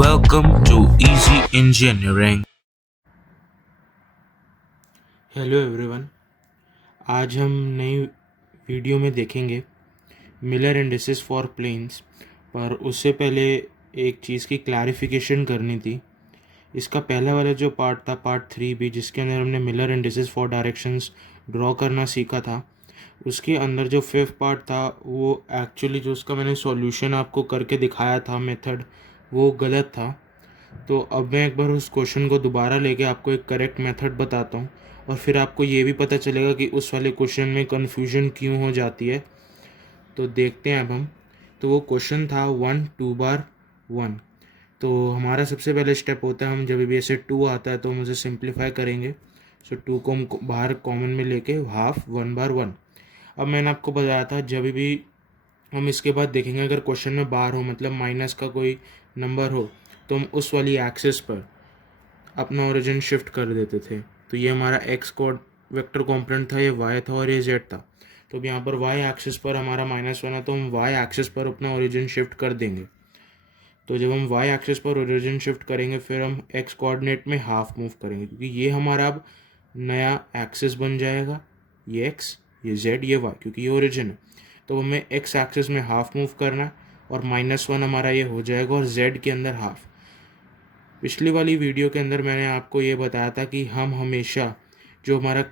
Welcome to Easy Engineering. Hello everyone. आज हम नई वीडियो में देखेंगे मिलर इंडिसेस फॉर प्लेन्स। पर उससे पहले एक चीज़ की क्लैरिफिकेशन करनी थी। इसका पहला वाला जो पार्ट था, पार्ट 3B, जिसके अंदर हमने Miller indices for directions draw करना सीखा था, उसके अंदर जो फिफ्थ पार्ट था वो एक्चुअली जो उसका मैंने सॉल्यूशन आपको करके दिखाया था मेथड, वो गलत था। तो अब मैं एक बार उस क्वेश्चन को दोबारा लेके आपको एक करेक्ट मेथड बताता हूँ, और फिर आपको ये भी पता चलेगा कि उस वाले क्वेश्चन में कन्फ्यूजन क्यों हो जाती है। तो देखते हैं अब हम। तो वो क्वेश्चन था 1 2 बार 1। तो हमारा सबसे पहले स्टेप होता है, हम जब भी ऐसे 2 आता है तो हम उसे सिंप्लीफाई करेंगे। सो 2 को हम बाहर कॉमन में लेके हाफ 1 बार 1। अब मैंने आपको बताया था जब भी हम इसके बाद देखेंगे, अगर क्वेश्चन में बार हो मतलब माइनस का कोई नंबर हो, तो हम उस वाली एक्सिस पर अपना ओरिजिन शिफ्ट कर देते थे। तो ये हमारा एक्स कोड वेक्टर कॉम्पोनेंट था, ये वाई था और ये जेड था। तो अब यहाँ पर वाई एक्सिस पर हमारा -1 है, तो हम वाई एक्सिस पर अपना ओरिजिन शिफ्ट कर देंगे। तो जब हम वाई एक्सिस पर ओरिजिन शिफ्ट करेंगे, फिर हम एक्स कोऑर्डिनेट में हाफ मूव करेंगे, क्योंकि ये हमारा अब नया एक्सिस बन जाएगा। ये एक्स, ये जेड, ये वाई, क्योंकि ये ओरिजिन है। तो हमें एक्स एक्सिस में हाफ मूव करना है, और -1 हमारा ये हो जाएगा, और जेड के अंदर हाफ। पिछली वाली वीडियो के अंदर मैंने आपको ये बताया था कि हम हमेशा जो हमारा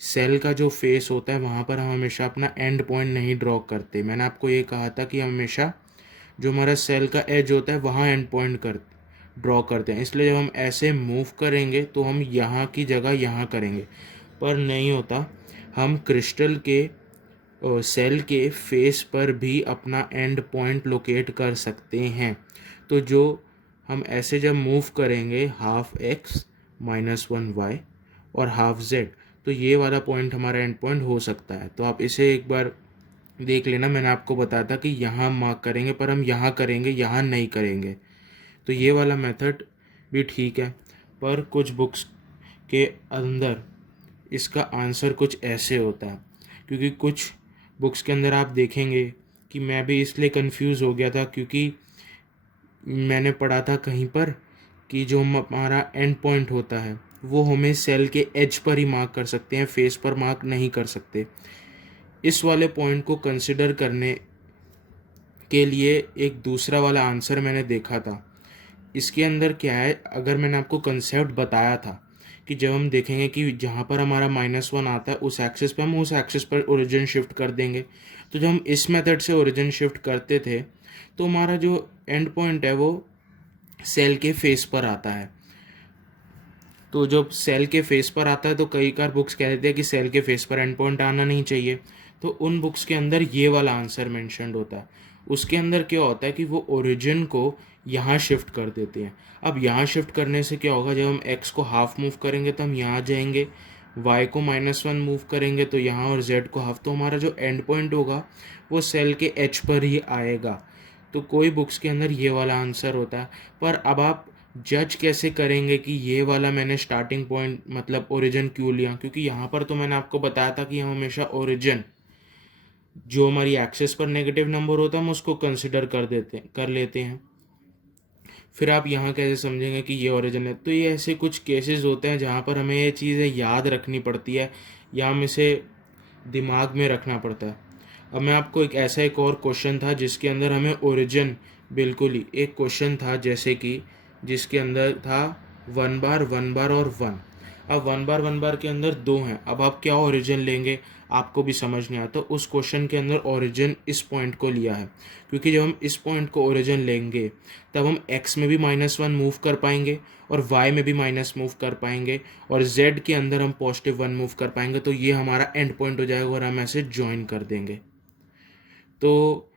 सेल का जो फेस होता है, वहाँ पर हम हमेशा अपना एंड पॉइंट नहीं ड्रॉ करते। मैंने आपको ये कहा था कि हमेशा जो हमारा सेल का एज होता है वहाँ एंड पॉइंट ड्रॉ करते हैं। इसलिए जब हम ऐसे मूव करेंगे तो हम यहाँ की जगह यहाँ करेंगे, पर नहीं होता। हम क्रिस्टल के सेल के फेस पर भी अपना एंड पॉइंट लोकेट कर सकते हैं। तो जो हम ऐसे जब मूव करेंगे, हाफ एक्स -1 वाई और हाफ जेड, तो ये वाला पॉइंट हमारा एंड पॉइंट हो सकता है। तो आप इसे एक बार देख लेना। मैंने आपको बताया था कि यहाँ मार्क करेंगे, पर हम यहाँ करेंगे, यहाँ नहीं करेंगे। तो ये वाला मेथड भी ठीक है, पर कुछ बुक्स के अंदर इसका आंसर कुछ ऐसे होता है। क्योंकि कुछ बुक्स के अंदर आप देखेंगे कि मैं भी इसलिए कंफ्यूज हो गया था, क्योंकि मैंने पढ़ा था कहीं पर कि जो हमारा एंड पॉइंट होता है वो हमें सेल के एज पर ही मार्क कर सकते हैं, फेस पर मार्क नहीं कर सकते। इस वाले पॉइंट को कंसिडर करने के लिए एक दूसरा वाला आंसर मैंने देखा था। इसके अंदर क्या है, अगर मैंने आपको कंसेप्ट बताया था कि जब हम देखेंगे कि जहाँ पर हमारा -1 आता है, उस एक्सिस पे हम उस एक्सिस पर ओरिजिन शिफ्ट कर देंगे। तो जब हम इस मेथड से ओरिजिन शिफ्ट करते थे, तो हमारा जो एंड पॉइंट है वो सेल के फेस पर आता है। तो जब सेल के फेस पर आता है, तो कई बार बुक्स कह देते हैं कि सेल के फेस पर एंड पॉइंट आना नहीं चाहिए। तो उन बुक्स के अंदर ये वाला आंसर मेंशन्ड होता है। उसके अंदर क्या होता है कि वो ओरिजिन को यहाँ शिफ्ट कर देते हैं। अब यहाँ शिफ्ट करने से क्या होगा, जब हम एक्स को हाफ मूव करेंगे तो हम यहाँ जाएंगे, वाई को -1 मूव करेंगे तो यहाँ, और जेड को हाफ। तो हमारा जो एंड पॉइंट होगा वो सेल के एच पर ही आएगा। तो कोई बुक्स के अंदर ये वाला आंसर होता है। पर अब आप जज कैसे करेंगे कि ये वाला मैंने स्टार्टिंग पॉइंट मतलब ओरिजिन क्यों लिया, क्योंकि यहाँ पर तो मैंने आपको बताया था कि हम हमेशा ओरिजिन जो हमारी एक्सेस पर नेगेटिव नंबर होता है हम उसको कंसिडर कर लेते हैं। फिर आप यहाँ कैसे समझेंगे कि ये ओरिजिन है। तो ये ऐसे कुछ केसेस होते हैं जहाँ पर हमें ये चीज़ें याद रखनी पड़ती है, या हम इसे दिमाग में रखना पड़ता है। अब मैं आपको एक और क्वेश्चन था जिसके अंदर हमें ओरिजिन, बिल्कुल ही एक क्वेश्चन था जैसे कि जिसके अंदर था 1 बार 1 बार और 1। अब 1 बार 1 बार के अंदर 2 हैं। अब आप क्या ओरिजिन लेंगे, आपको भी समझ नहीं आता। उस क्वेश्चन के अंदर ओरिजिन इस पॉइंट को लिया है, क्योंकि जब हम इस पॉइंट को ओरिजिन लेंगे तब हम एक्स में भी -1 मूव कर पाएंगे, और वाई में भी माइनस मूव कर पाएंगे, और जेड के अंदर हम +1 मूव कर पाएंगे। तो ये हमारा एंड पॉइंट हो जाएगा, और हम ऐसे ज्वाइन कर देंगे। तो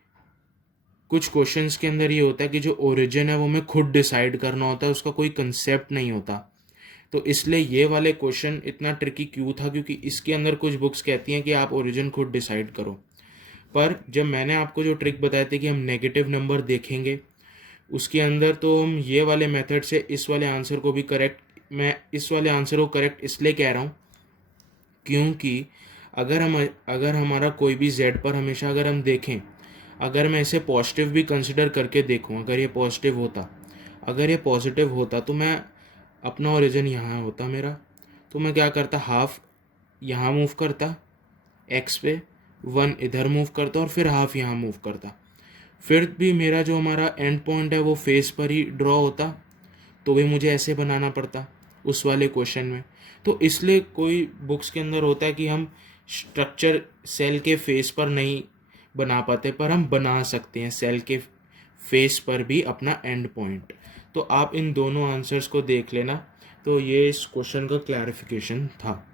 कुछ क्वेश्चंस के अंदर ये होता है कि जो ओरिजिन है वो हमें खुद डिसाइड करना होता है, उसका कोई कंसेप्ट नहीं होता। तो इसलिए ये वाले क्वेश्चन इतना ट्रिकी क्यों था, क्योंकि इसके अंदर कुछ बुक्स कहती हैं कि आप ओरिजिन खुद डिसाइड करो। पर जब मैंने आपको जो ट्रिक बताए थे कि हम नेगेटिव नंबर देखेंगे, उसके अंदर तो हम ये वाले मेथड से इस वाले आंसर को भी करेक्ट, मैं इस वाले आंसर को करेक्ट इसलिए कह रहा हूँ क्योंकि अगर हमारा कोई भी जेड पर हमेशा अगर हम देखें, अगर मैं इसे पॉजिटिव भी कंसिडर करके देखूँ, अगर ये पॉजिटिव होता तो मैं अपना ओरिजिन यहाँ होता मेरा, तो मैं क्या करता, हाफ यहाँ मूव करता एक्स पे, 1 इधर मूव करता और फिर हाफ यहाँ मूव करता, फिर भी मेरा जो हमारा एंड पॉइंट है वो फेस पर ही ड्रॉ होता, तो भी मुझे ऐसे बनाना पड़ता उस वाले क्वेश्चन में। तो इसलिए कोई बुक्स के अंदर होता है कि हम स्ट्रक्चर सेल के फेस पर नहीं बना पाते, पर हम बना सकते हैं सेल के फेस पर भी अपना एंड पॉइंट। तो आप इन दोनों आंसर्स को देख लेना। तो ये इस क्वेश्चन का क्लैरिफिकेशन था।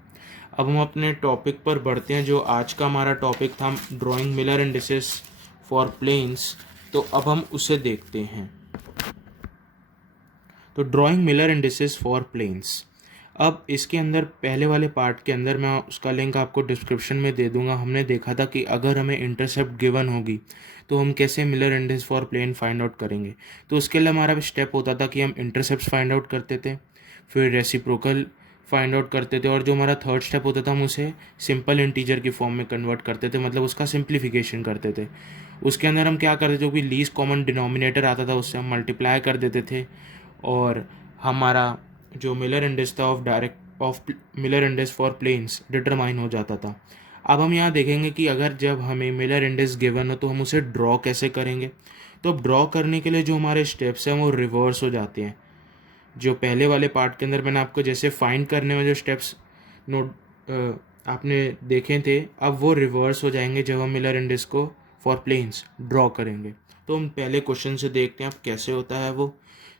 अब हम अपने टॉपिक पर बढ़ते हैं, जो आज का हमारा टॉपिक था drawing Miller indices for planes. तो अब हम उसे देखते हैं। तो drawing Miller indices for planes, अब इसके अंदर पहले वाले पार्ट के अंदर मैं उसका लिंक आपको डिस्क्रिप्शन में दे दूंगा। हमने देखा था कि अगर हमें इंटरसेप्ट गिवन होगी तो हम कैसे Miller indices for plane find out करेंगे। तो उसके लिए हमारा स्टेप होता था कि हम इंटरसेप्ट फाइंड आउट करते थे, फिर रेसिप्रोकल फाइंड आउट करते थे, और जो हमारा थर्ड स्टेप होता था हम उसे सिंपल इंटीजर की फॉर्म में कन्वर्ट करते थे, मतलब उसका सिंप्लीफिकेशन करते थे। उसके अंदर हम क्या करते थे, जो भी लीस्ट कॉमन डिनोमिनेटर आता था उससे हम मल्टीप्लाई कर देते थे, और हमारा जो मिलर इंडेक्स था of Miller index for planes determine हो जाता था। अब हम यहाँ देखेंगे कि अगर जब हमें मिलर इंडेक्स गिवन हो तो हम उसे ड्रॉ कैसे करेंगे। तो अब ड्रॉ करने के लिए जो हमारे स्टेप्स हैं वो रिवर्स हो जाते हैं। जो पहले वाले पार्ट के अंदर मैंने आपको जैसे फाइंड करने में जो स्टेप्स नोट आपने देखे थे, अब वो रिवर्स हो जाएंगे जब हम मिलर इंडेक्स को फॉर प्लेन्स ड्रॉ करेंगे। तो हम पहले क्वेश्चन से देखते हैं अब कैसे होता है वो।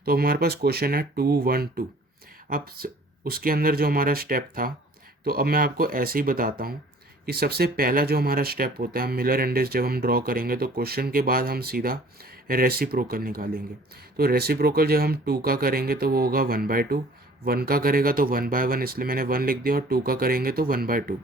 तो हमारे पास क्वेश्चन है 212। अब उसके अंदर जो हमारा स्टेप था, तो अब मैं आपको ऐसे ही बताता हूँ कि सबसे पहला जो हमारा स्टेप होता है मिलर इंडेक्स जब हम ड्रॉ करेंगे तो क्वेश्चन के बाद हम सीधा रेसिप्रोकल निकालेंगे। तो रेसिप्रोकल जब हम 2 का करेंगे तो वो होगा 1/2, 1 का करेगा तो 1/1, इसलिए मैंने 1 लिख दिया, और 2 का करेंगे तो 1/2।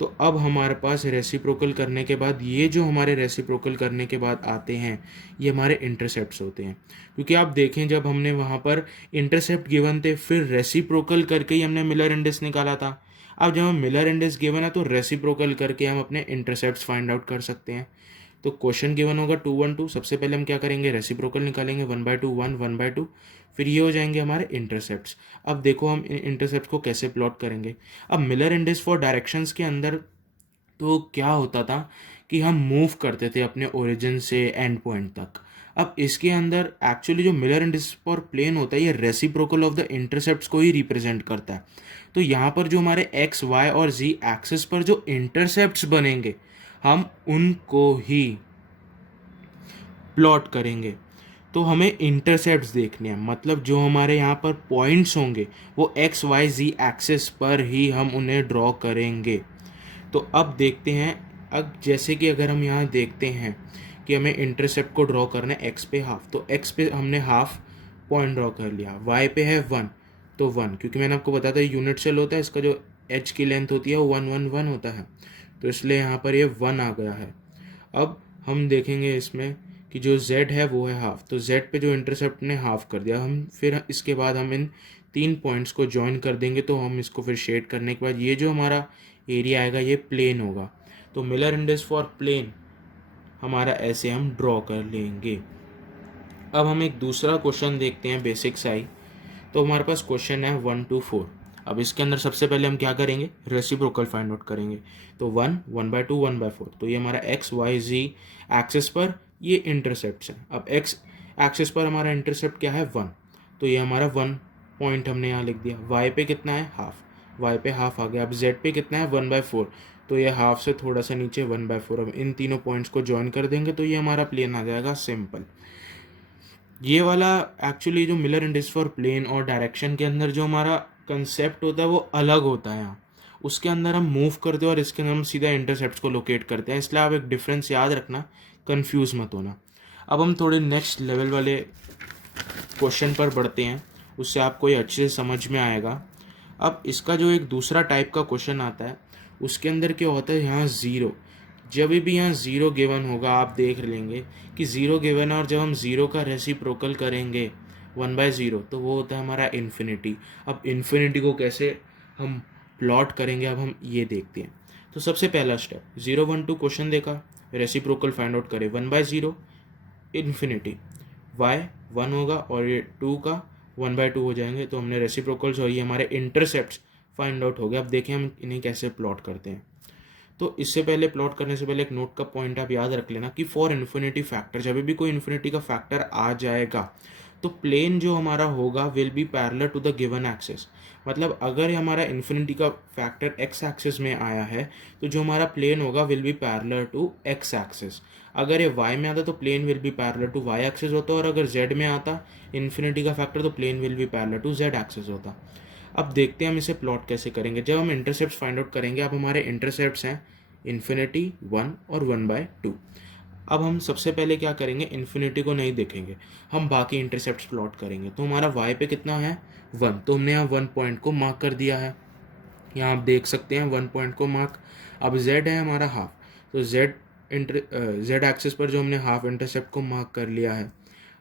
तो अब हमारे पास रेसिप्रोकल करने के बाद ये जो हमारे रेसिप्रोकल करने के बाद आते हैं ये हमारे इंटरसेप्ट्स होते हैं। क्योंकि आप देखें जब हमने वहाँ पर इंटरसेप्ट गिवन थे फिर रेसिप्रोकल करके ही हमने मिलर इंडेक्स निकाला था। अब जब हम मिलर इंडेक्स गिवन है तो रेसिप्रोकल करके हम अपने इंटरसेप्ट्स फाइंड आउट कर सकते हैं। तो क्वेश्चन गिवन होगा 212, सबसे पहले हम क्या करेंगे, रेसिप्रोकल निकालेंगे, 1/2 1 1/2, फिर ये हो जाएंगे हमारे इंटरसेप्ट्स। अब देखो हम इंटरसेप्ट को कैसे प्लॉट करेंगे। अब मिलर इंडेक्स फॉर डायरेक्शंस के अंदर तो क्या होता था कि हम मूव करते थे अपने ओरिजिन से एंड पॉइंट तक। अब इसके अंदर एक्चुअली जो मिलर इंडेक्स फॉर प्लेन होता है ये रेसिप्रोकल ऑफ द इंटरसेप्ट्स को ही रिप्रेजेंट करता है। तो यहाँ पर जो हमारे एक्स वाई और जी एक्सिस पर जो इंटरसेप्ट्स बनेंगे हम उनको ही प्लॉट करेंगे। तो हमें इंटरसेप्ट्स देखने हैं, मतलब जो हमारे यहाँ पर पॉइंट्स होंगे वो एक्स वाई जी एक्सिस पर ही हम उन्हें ड्रॉ करेंगे। तो अब देखते हैं, अब जैसे कि अगर हम यहाँ देखते हैं कि हमें इंटरसेप्ट को ड्रॉ करना है एक्स पे हाफ, तो एक्स पे हमने हाफ पॉइंट ड्रॉ कर लिया, वाई पे है 1 तो 1, क्योंकि मैंने आपको बताया था यूनिट सेल होता है, इसका जो एच की लेंथ होती है वो 1 1 1 होता है, तो इसलिए यहाँ पर ये 1 आ गया है। अब हम देखेंगे इसमें कि जो z है वो है हाफ, तो z पे जो इंटरसेप्ट ने हाफ कर दिया, हम फिर इसके बाद हम इन 3 पॉइंट्स को ज्वाइन कर देंगे। तो हम इसको फिर शेड करने के बाद ये जो हमारा एरिया आएगा ये प्लेन होगा। तो मिलर इंडेक्स फॉर प्लेन हमारा ऐसे हम ड्रॉ कर लेंगे। अब हम एक दूसरा क्वेश्चन देखते हैं बेसिक साई। तो हमारे पास क्वेश्चन है 1 to 4। अब इसके अंदर सबसे पहले हम क्या करेंगे, रेसिप्रोकल फाइंड आउट करेंगे। तो 1 1/2 1/4, तो ये हमारा एक्स वाई जी एक्सिस पर ये इंटरसेप्ट है। अब एक्स एक्सिस पर हमारा इंटरसेप्ट क्या है 1, तो ये हमारा 1 पॉइंट हमने यहाँ लिख दिया। वाई पे कितना है हाफ, वाई पे हाफ आ गया। अब जेड पे कितना है 1/4, तो ये हाफ से थोड़ा सा नीचे 1/4। अब इन तीनों पॉइंट्स को ज्वाइन कर देंगे तो ये हमारा प्लेन आ जाएगा सिंपल। ये वाला एक्चुअली जो मिलर इंडेक्स फॉर प्लेन और डायरेक्शन के अंदर जो हमारा कंसेप्ट होता है वो अलग होता है। यहाँ उसके अंदर हम मूव करते हैं और इसके अंदर हम सीधा इंटरसेप्ट्स को लोकेट करते हैं, इसलिए आप एक डिफरेंस याद रखना, कंफ्यूज मत होना। अब हम थोड़े नेक्स्ट लेवल वाले क्वेश्चन पर बढ़ते हैं, उससे आपको ये अच्छे से समझ में आएगा। अब इसका जो एक दूसरा टाइप का क्वेश्चन आता है उसके अंदर क्या होता है, यहाँ ज़ीरो, जब भी यहाँ ज़ीरो गिवन होगा आप देख लेंगे कि ज़ीरो गिवन है, और जब हम ज़ीरो का रेसिप्रोकल करेंगे 1/0 तो वो होता है हमारा इन्फिनिटी। अब इन्फिनिटी को कैसे हम प्लॉट करेंगे अब हम ये देखते हैं। तो सबसे पहला स्टेप 0 1 2 क्वेश्चन देखा, रेसिप्रोकल फाइंड आउट करें, 1/0 इन्फिनिटी, y 1 होगा और ये 2 का 1/2 हो जाएंगे। तो हमने रेसिप्रोकल्स और ये हमारे इंटरसेप्ट्स फाइंड आउट हो गए। अब देखें हम इन्हें कैसे प्लॉट करते हैं। तो इससे पहले प्लॉट करने से पहले एक नोट का पॉइंट आप याद रख लेना कि फॉर इन्फिनिटी फैक्टर, जब भी कोई इन्फिनिटी का फैक्टर आ जाएगा तो प्लेन जो हमारा होगा will be parallel to the given axis. मतलब अगर हमारा इन्फिनिटी का फैक्टर एक्स एक्सिस में आया है तो जो हमारा प्लेन होगा will be parallel to X axis. अगर ये y में आता तो plane will be parallel to y axis होता, और अगर z में आता इन्फिनिटी का फैक्टर तो plane will be parallel to z axis होता। अब देखते हैं हम इसे प्लॉट कैसे करेंगे। जब हम इंटरसेप्ट्स फाइंड आउट करेंगे, अब हमारे इंटरसेप्ट्स हैं इन्फिनिटी 1 और 1/2। अब हम सबसे पहले क्या करेंगे, इन्फिनिटी को नहीं देखेंगे, हम बाकी इंटरसेप्ट्स प्लॉट करेंगे। तो हमारा y पे कितना है 1, तो हमने यहाँ 1 पॉइंट को मार्क कर दिया है, यहाँ आप देख सकते हैं 1 पॉइंट को मार्क। अब z है हमारा हाफ, तो z एक्सिस पर जो हमने हाफ इंटरसेप्ट को मार्क कर लिया है।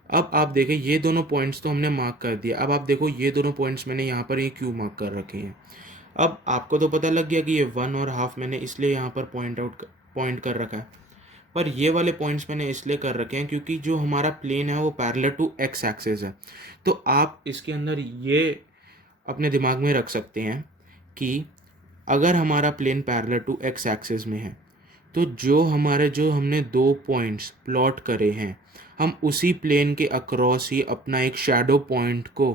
अब आप देखें ये दोनों पॉइंट्स तो हमने मार्क कर दिया। अब आप देखो ये दोनों पॉइंट्स मैंने यहाँ पर ये क्यों मार्क कर रखे हैं। अब आपको तो पता लग गया कि ये 1 और हाफ मैंने इसलिए यहाँ पर पॉइंट कर रखा है, पर ये वाले पॉइंट्स मैंने इसलिए कर रखे हैं क्योंकि जो हमारा प्लेन है वो पैरेलल टू एक्स एक्सिस है। तो आप इसके अंदर ये अपने दिमाग में रख सकते हैं कि अगर हमारा plane parallel to X axis में है तो जो हमने 2 पॉइंट्स प्लॉट करे हैं, हम उसी प्लेन के अक्रॉस ही अपना एक शैडो पॉइंट को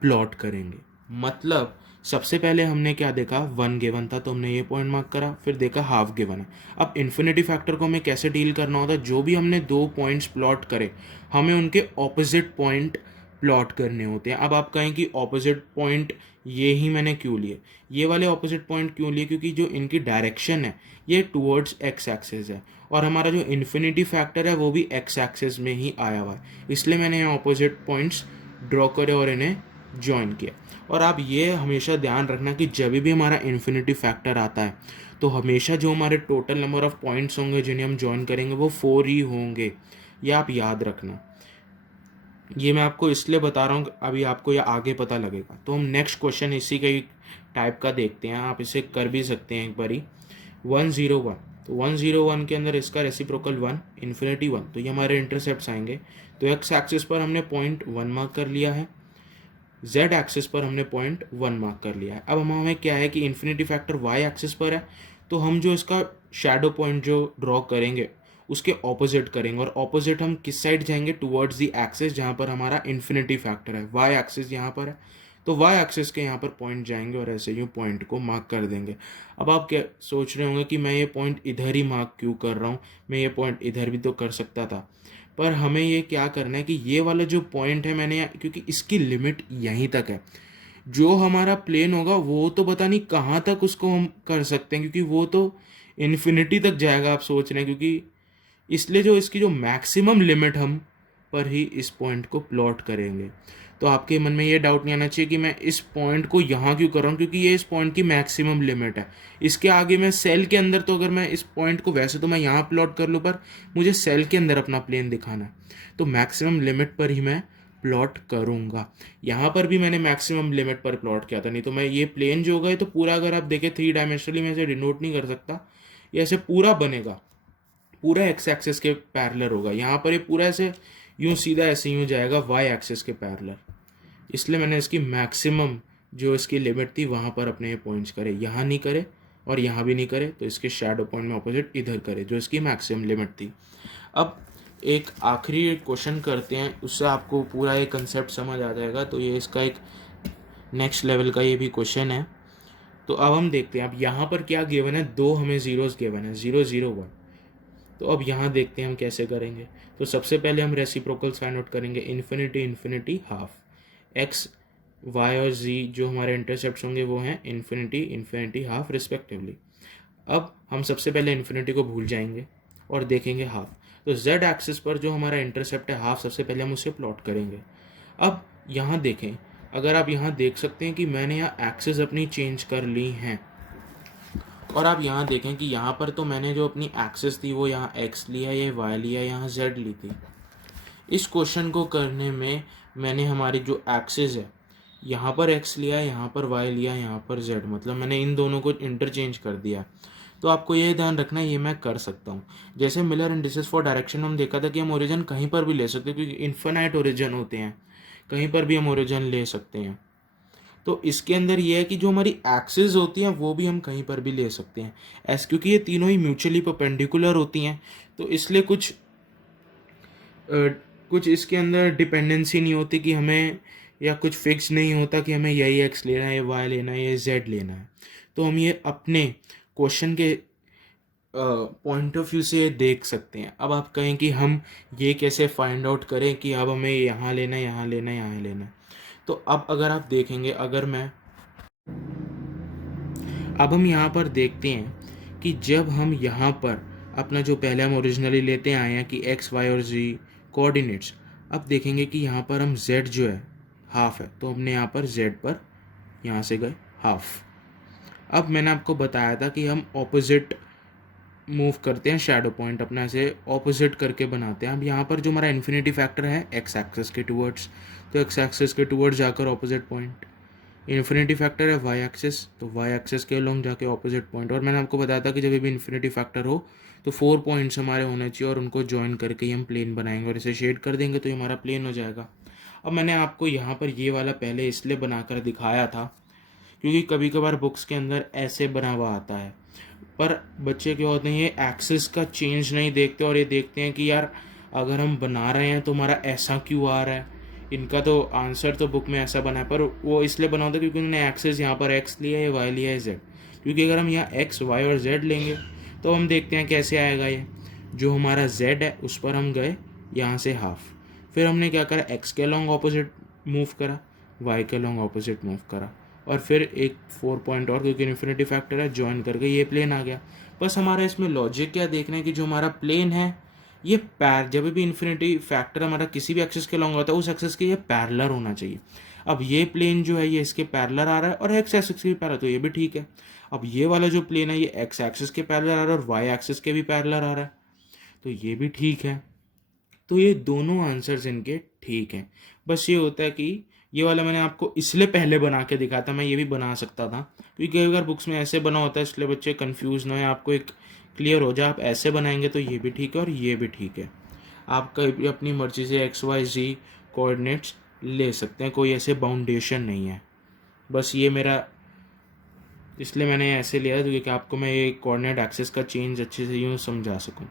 प्लॉट करेंगे। मतलब सबसे पहले हमने क्या देखा, 1 गिवन था तो हमने ये पॉइंट मार्क करा, फिर देखा हाफ गिवन है। अब इन्फिनिटी फैक्टर को हमें कैसे डील करना होता है, जो भी हमने 2 पॉइंट्स प्लॉट करे हमें उनके ऑपोजिट पॉइंट प्लॉट करने होते हैं। अब आप कहें कि ऑपोजिट पॉइंट ये ही मैंने क्यों लिए, ये वाले ऑपोजिट पॉइंट क्यों लिए, क्योंकि जो इनकी डायरेक्शन है ये टुवर्ड्स एक्स एक्सिस है और हमारा जो इन्फिनिटी फैक्टर है वो भी एक्स एक्सिस में ही आया हुआ है, इसलिए मैंने यहाँ ऑपोजिट पॉइंट्स ड्रॉ करे और इन्हें ज्वाइन किया। और आप ये हमेशा ध्यान रखना कि जब भी हमारा इन्फिनिटी फैक्टर आता है तो हमेशा जो हमारे टोटल नंबर ऑफ पॉइंट्स होंगे जिन्हें हम ज्वाइन करेंगे वो 4 ही होंगे, ये आप याद रखना। ये मैं आपको इसलिए बता रहा हूँ अभी आपको ये आगे पता लगेगा। तो हम नेक्स्ट क्वेश्चन इसी के टाइप का देखते हैं, आप इसे कर भी सकते हैं एक बारी। 101, तो 101 के अंदर इसका रेसिप्रोकल 1 इन्फिनिटी 1, तो ये हमारे इंटरसेप्ट्स आएंगे। तो एक्स एक्सिस पर हमने पॉइंट 1 मार्क कर लिया है, z एक्सिस पर हमने पॉइंट 1 मार्क कर लिया है। अब हमें क्या है कि इन्फिनिटी फैक्टर y एक्सिस पर है, तो हम जो इसका शैडो पॉइंट जो ड्रॉ करेंगे उसके ऑपोजिट करेंगे, और ऑपोजिट हम किस साइड जाएंगे, टुवर्ड्स दी एक्सिस जहाँ पर हमारा इन्फिनिटी फैक्टर है। y एक्सिस यहाँ पर है तो y एक्सिस के यहाँ पर पॉइंट जाएंगे और ऐसे यूँ पॉइंट को मार्क कर देंगे। अब आप क्या सोच रहे होंगे कि मैं ये पॉइंट इधर ही मार्क क्यों कर रहा हूँ, मैं ये पॉइंट इधर भी तो कर सकता था। पर हमें ये क्या करना है कि ये वाला जो पॉइंट है मैंने क्योंकि इसकी लिमिट यहीं तक है, जो हमारा प्लेन होगा वो तो पता नहीं कहाँ तक उसको हम कर सकते हैं, क्योंकि वो तो इन्फिनिटी तक जाएगा आप सोच रहे हैं, क्योंकि इसलिए जो इसकी जो मैक्सिमम लिमिट हम पर ही इस पॉइंट को प्लॉट करेंगे। तो आपके मन में ये डाउट नहीं आना चाहिए कि मैं इस पॉइंट को यहाँ क्यों कर रहा हूँ, क्योंकि ये इस पॉइंट की मैक्सिमम लिमिट है। इसके आगे मैं सेल के अंदर, तो अगर मैं इस पॉइंट को वैसे तो मैं यहाँ प्लॉट कर लूँ, पर मुझे सेल के अंदर अपना प्लेन दिखाना है तो मैक्सिमम लिमिट पर ही मैं प्लॉट करूँगा। यहाँ पर भी मैंने मैक्सिमम लिमिट पर प्लॉट किया था, नहीं तो मैं ये प्लेन जो होगा ये तो पूरा, अगर आप देखें 3 डायमेंशनली मैं इसे डिनोट नहीं कर सकता, ये ऐसे पूरा बनेगा, पूरा एक्स एक्सिस के पैरेलल होगा। यहाँ पर ये पूरा ऐसे यूँ सीधा ऐसे यूँ जाएगा वाई एक्सिस के पैरेलल, इसलिए मैंने इसकी मैक्सिमम जो इसकी लिमिट थी वहाँ पर अपने पॉइंट्स करे, यहाँ नहीं करे और यहाँ भी नहीं करे, तो इसके शैडो पॉइंट में ऑपोजिट इधर करे जो इसकी मैक्सिमम लिमिट थी। अब एक आखिरी क्वेश्चन करते हैं, उससे आपको पूरा ये कंसेप्ट समझ आ जाएगा। तो ये इसका एक नेक्स्ट लेवल का ये भी क्वेश्चन है। तो अब हम देखते हैं, अब यहाँ पर क्या गिवन है, 2 हमें जीरोस गिवन है, 0 0 1। तो अब यहाँ देखते हैं हम कैसे करेंगे। तो सबसे पहले हम रेसिप्रोकल्स फाइंड आउट करेंगे, infinity infinity half, X Y और जी जो हमारे इंटरसेप्ट्स होंगे वो हैं इन्फिनिटी इन्फिनिटी हाफ रिस्पेक्टिवली। अब हम सबसे पहले इन्फिनिटी को भूल जाएंगे और देखेंगे हाफ। तो z एक्सिस पर जो हमारा इंटरसेप्ट है हाफ, सबसे पहले हम उसे प्लॉट करेंगे। अब यहाँ देखें, अगर आप यहाँ देख सकते हैं कि मैंने यहाँ एक्सिस अपनी चेंज कर ली हैं, और आप यहाँ देखें कि यहाँ पर तो मैंने जो अपनी एक्सिस थी वो यहाँ x लिया, ये y लिया, यहाँ z ली थी। इस क्वेश्चन को करने में मैंने हमारी जो एक्सिस है यहाँ पर x लिया, यहाँ पर y लिया, यहाँ पर z, मतलब मैंने इन दोनों को इंटरचेंज कर दिया। तो आपको ये ध्यान रखना है, ये मैं कर सकता हूँ। जैसे मिलर इंडिसेस फॉर डायरेक्शन हम देखा था कि हम ओरिजिन कहीं पर भी ले सकते हैं, क्योंकि इन्फिनाइट ओरिजिन होते हैं, कहीं पर भी हम ओरिजिन ले सकते हैं। तो इसके अंदर ये है कि जो हमारी एक्सिस होती हैं वो भी हम कहीं पर भी ले सकते हैं क्योंकि ये तीनों ही म्यूचुअली परपेंडिकुलर होती हैं, तो इसलिए कुछ इसके अंदर डिपेंडेंसी नहीं होती कि हमें, या कुछ फिक्स नहीं होता कि हमें यही एक्स लेना है, ये वाई लेना है, ये जेड लेना है। तो हम ये अपने क्वेश्चन के पॉइंट ऑफ व्यू से देख सकते हैं। अब आप कहें कि हम ये कैसे फाइंड आउट करें कि अब हमें यहाँ लेना है, यहाँ लेना है, यहाँ लेना है। तो अब अगर आप देखेंगे, अब हम यहाँ पर देखते हैं कि जब हम यहाँ पर अपना जो पहले हम ओरिजिनली लेते आए हैं कि एक्स वाई और जी कोऑर्डिनेट्स, अब देखेंगे कि यहाँ पर हम z जो है हाफ है, तो हमने यहाँ पर z पर यहाँ से गए हाफ। अब मैंने आपको बताया था कि हम ऑपोजिट मूव करते हैं, शैडो पॉइंट अपना ऐसे ऑपोजिट करके बनाते हैं। अब यहाँ पर जो हमारा इन्फिनिटी फैक्टर है एक्स एक्सिस के टूवर्ड्स, तो एक्स एक्सिस के टूवर्ड्स जाकर ऑपोजिट पॉइंट। इन्फिनिटी फैक्टर है वाई एक्सिस, तो वाई एक्सिस के लॉन्ग जाके ऑपोजिट पॉइंट। और मैंने आपको बताया था कि जब भी इन्फिनिटी फैक्टर हो तो 4 पॉइंट्स हमारे होने चाहिए और उनको ज्वाइन करके ही हम प्लेन बनाएंगे और इसे शेड कर देंगे तो ये हमारा प्लेन हो जाएगा। अब मैंने आपको यहाँ पर ये वाला पहले इसलिए बनाकर दिखाया था क्योंकि कभी कभार बुक्स के अंदर ऐसे बना हुआ आता है, पर बच्चे क्या होते हैं ये एक्सिस का चेंज नहीं देखते और ये देखते हैं कि यार अगर हम बना रहे हैं तो हमारा ऐसा क्यों आ रहा है, इनका तो आंसर तो बुक में ऐसा बना है, पर वो इसलिए बना होता है क्योंकि उन्होंने एक्सिस यहाँ पर एक्स लिया है, वाई लिया है, जेड। क्योंकि अगर हम यहाँ एक्स वाई और जेड लेंगे तो हम देखते हैं कैसे आएगा। ये जो हमारा जेड है उस पर हम गए यहाँ से हाफ, फिर हमने क्या करा, एक्स के लॉन्ग ऑपोजिट मूव करा, वाई के लॉन्ग ऑपोजिट मूव करा, और फिर एक 4 पॉइंट और क्योंकि इन्फिनिटी फैक्टर है ज्वाइन करके ये प्लेन आ गया। बस हमारा इसमें लॉजिक क्या देखना है कि जो हमारा प्लेन है ये जब भी इन्फिनिटी फैक्टर हमारा किसी भी एक्सिस के लॉन्ग होता है उस एक्सिस के ये पैरेलल होना चाहिए। अब ये प्लेन जो है ये इसके पैरेलल आ रहा है और एक्स एक्सिस के भी पैरेलल, तो ये भी ठीक है। अब ये वाला जो प्लेन है ये एक्स एक्सिस के पैरेलल आ रहा है और वाई एक्सिस के भी पैरेलल आ रहा है, तो ये भी ठीक है। तो ये दोनों आंसर्स इनके ठीक हैं। बस ये होता है कि ये वाला मैंने आपको इसलिए पहले बना के दिखाया था, मैं ये भी बना सकता था क्योंकि कई बार बुक्स में ऐसे बना होता है, इसलिए बच्चे कंफ्यूज ना हो, आपको एक क्लियर हो जाए। आप ऐसे बनाएंगे तो ये भी ठीक है और ये भी ठीक है। आप कहीं भी अपनी मर्जी से एक्स वाई जी कोऑर्डिनेट्स ले सकते हैं, कोई ऐसे बाउंडेशन नहीं है। बस ये मेरा इसलिए मैंने ऐसे लिया था क्योंकि आपको मैं ये कोऑर्डिनेट एक्सिस का चेंज अच्छे से यूँ समझा सकूँ।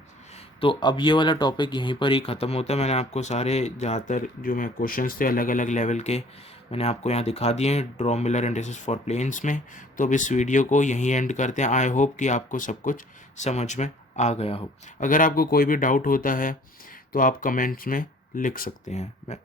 तो अब ये वाला टॉपिक यहीं पर ही ख़त्म होता है। मैंने आपको सारे ज़्यादातर जो मैं क्वेश्चंस थे अलग अलग लेवल के मैंने आपको यहाँ दिखा दिए हैं draw Miller indices for planes में। तो अब इस वीडियो को यहीं एंड करते हैं। आई होप कि आपको सब कुछ समझ में आ गया हो। अगर आपको कोई भी डाउट होता है तो आप कमेंट्स में लिख सकते हैं। मैं